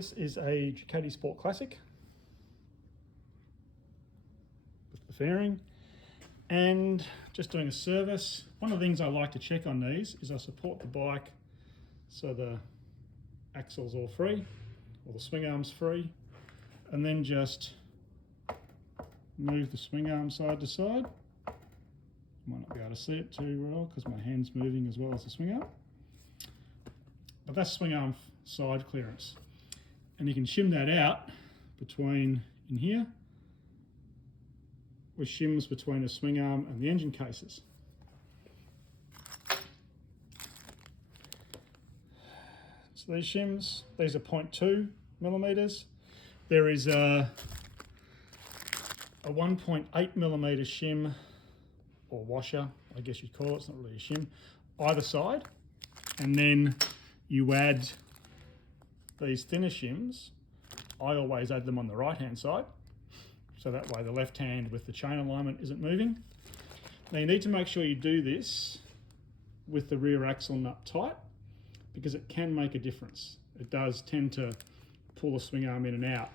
This is a Ducati Sport Classic with the fairing, and just doing a service. One of the things I like to check on these is I support the bike so the axle's all free, or the swing arm's free, and then just move the swing arm side to side. Might not be able to see it too well because my hand's moving as well as the swing arm. But that's swing arm side clearance. And you can shim that out between in here with shims between the swing arm and the engine cases. So these shims, these are 0.2 millimeters. There is a 1.8 millimeter shim, or washer, I guess you'd call it. It's not really a shim, either side. And then you add these thinner shims. I always add them on the right hand side, so that way the left hand with the chain alignment isn't moving. Now you need to make sure you do this with the rear axle nut tight, because it can make a difference. It does tend to pull the swing arm in and out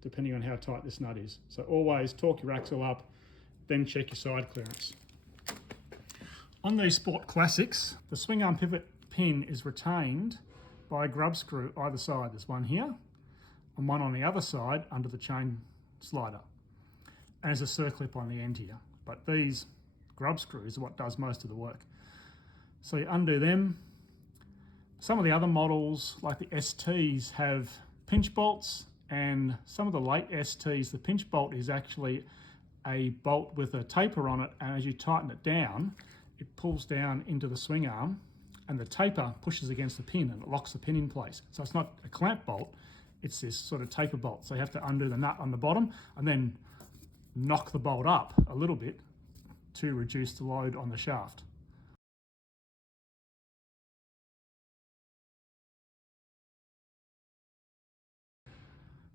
depending on how tight this nut is. So always torque your axle up, then check your side clearance. On these Sport Classics, the swing arm pivot pin is retained by a grub screw either side. There's one here and one on the other side under the chain slider. And there's a circlip on the end here. But these grub screws are what does most of the work. So you undo them. Some of the other models, like the STs, have pinch bolts, and some of the late STs, the pinch bolt is actually a bolt with a taper on it, and as you tighten it down, it pulls down into the swing arm, and the taper pushes against the pin and it locks the pin in place. So it's not a clamp bolt, it's this sort of taper bolt. So you have to undo the nut on the bottom and then knock the bolt up a little bit to reduce the load on the shaft.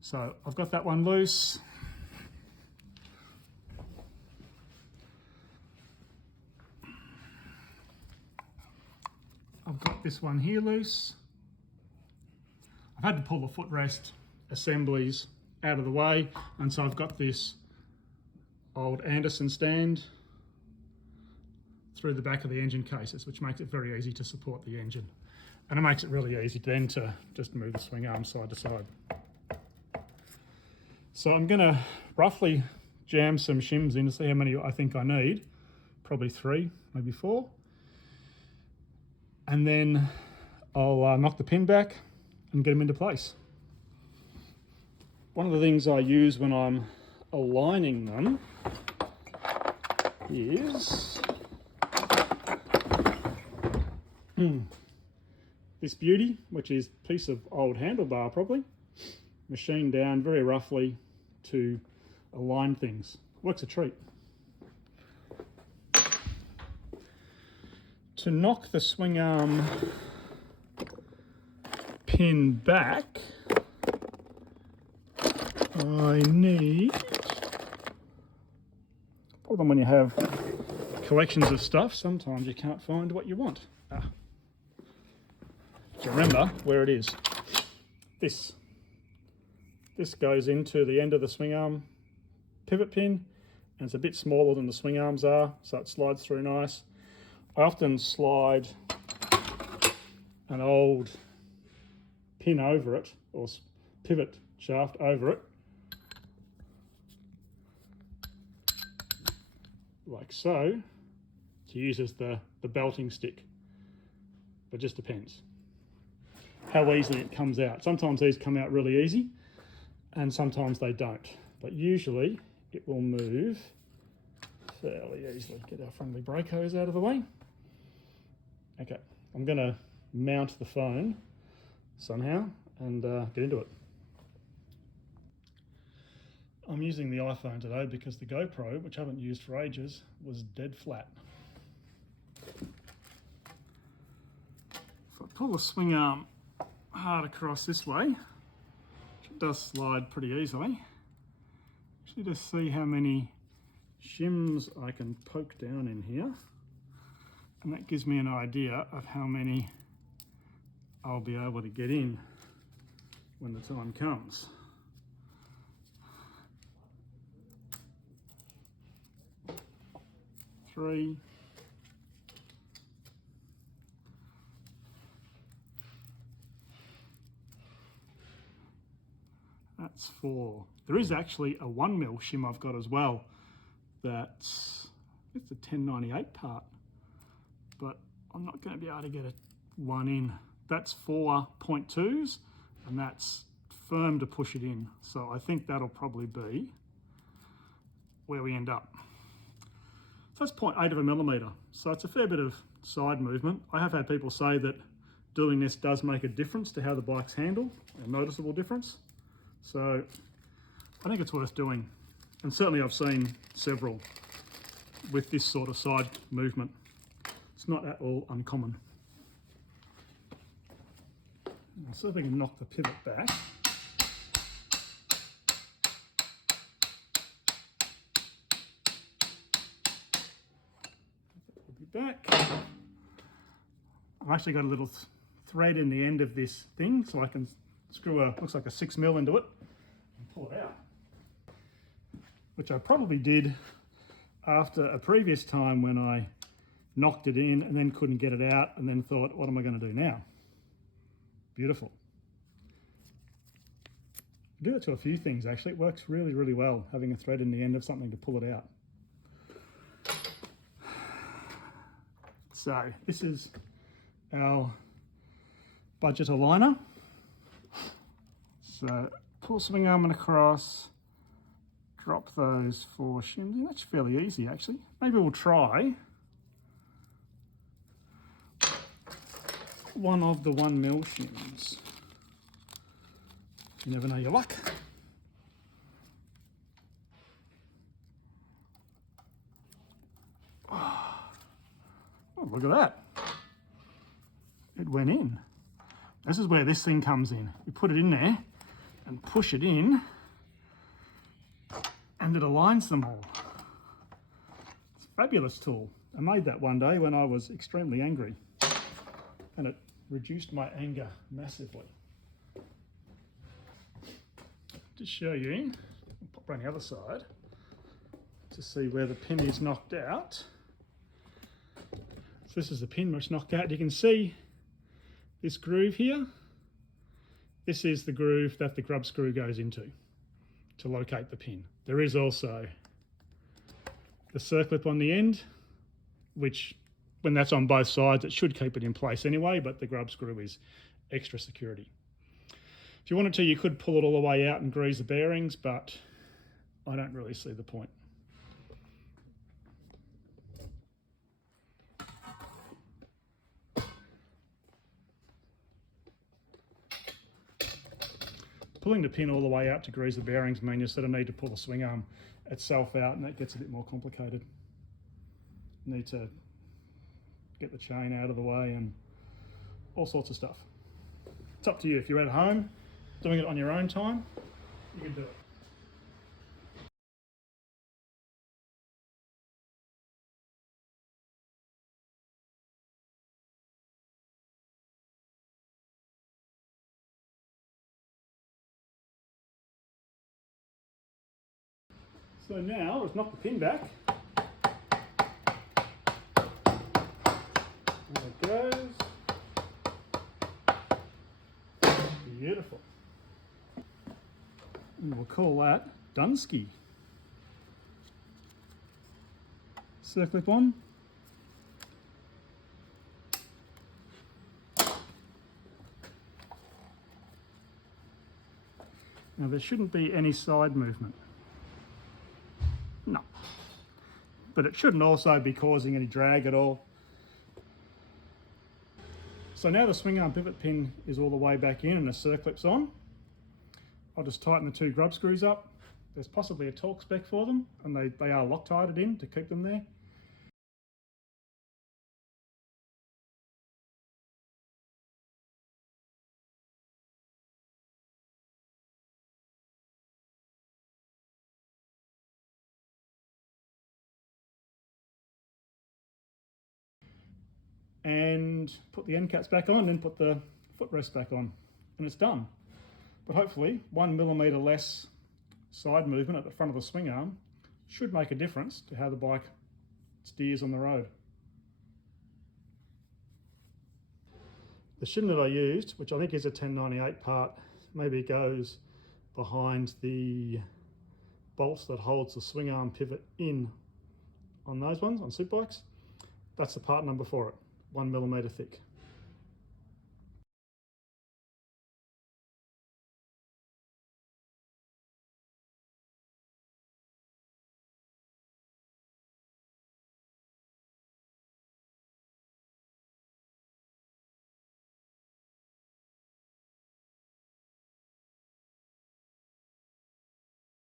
So I've got that one loose. I've got this one here loose. I've had to pull the footrest assemblies out of the way, and so I've got this old Anderson stand through the back of the engine cases, which makes it very easy to support the engine. And it makes it really easy then to just move the swing arm side to side. So I'm going to roughly jam some shims in to see how many I think I need. Probably 3, maybe 4. And then I'll knock the pin back and get them into place. One of the things I use when I'm aligning them is this beauty, which is a piece of old handlebar probably, machined down very roughly to align things. Works a treat. To knock the swing arm pin back, I need, problem when you have collections of stuff, sometimes you can't find what you want. So remember where it is. This goes into the end of the swing arm pivot pin, and it's a bit smaller than the swing arms are, so it slides through nice. I often slide an old pin over it, or pivot shaft over it, like so, to use as the belting stick. But it just depends how easily it comes out. Sometimes these come out really easy, and sometimes they don't. But usually it will move fairly easily. Get our friendly brake hose out of the way. Okay, I'm going to mount the phone somehow and get into it. I'm using the iPhone today because the GoPro, which I haven't used for ages, was dead flat. If I pull the swing arm hard across this way, which it does slide pretty easily, actually just see how many shims I can poke down in here, and that gives me an idea of how many I'll be able to get in. when the time comes. Three. That's 4. There is actually a 1mm shim I've got as well. That's, it's a 1098 part, but I'm not going to be able to get a 1 in. That's 4.2s, and that's firm to push it in. So I think that'll probably be where we end up. So that's 0.8 of a millimetre. So it's a fair bit of side movement. I have had people say that doing this does make a difference to how the bikes handle, a noticeable difference. So I think it's worth doing. And certainly I've seen several with this sort of side movement. It's not at all uncommon. I'll see if I can knock the pivot back. We'll be back. I've actually got a little thread in the end of this thing, so I can screw a, looks like a 6mm into it and pull it out. Which I probably did after a previous time when I knocked it in and then couldn't get it out and then thought, what am I going to do now? Beautiful. I do it to a few things actually. It works really, really well, having a thread in the end of something to pull it out. So this is our budget aligner. So pull swing arm across, drop those 4 shims. That's fairly easy actually. Maybe we'll try one of the 1mm shims. You never know your luck. Oh, look at that. It went in. This is where this thing comes in. You put it in there and push it in and it aligns them all. It's a fabulous tool. I made that one day when I was extremely angry and it reduced my anger massively. To show you, I'll pop around the other side to see where the pin is knocked out. So this is the pin which knocked out. You can see this groove here. This is the groove that the grub screw goes into to locate the pin. There is also the circlip on the end, which when that's on both sides, it should keep it in place anyway, but the grub screw is extra security. If you wanted to, you could pull it all the way out and grease the bearings, but I don't really see the point. Pulling the pin all the way out to grease the bearings means you sort of need to pull the swing arm itself out, and that gets a bit more complicated. You need to get the chain out of the way and all sorts of stuff. It's up to you. If you're at home doing it on your own time, you can do it. So now let's knock the pin back. There it goes. Beautiful. And we'll call that Dunsky. Circlip on. Now there shouldn't be any side movement. No. But it shouldn't also be causing any drag at all. So now the swing arm pivot pin is all the way back in and the circlip's on. I'll just tighten the 2 grub screws up. There's possibly a torque spec for them, and they are Loctited in to keep them there. And put the end caps back on and put the footrest back on, and it's done. But hopefully 1mm less side movement at the front of the swing arm should make a difference to how the bike steers on the road. The shim that I used, which I think is a 1098 part, maybe goes behind the bolts that holds the swing arm pivot in on those ones, on super bikes. That's the part number for it, 1mm thick.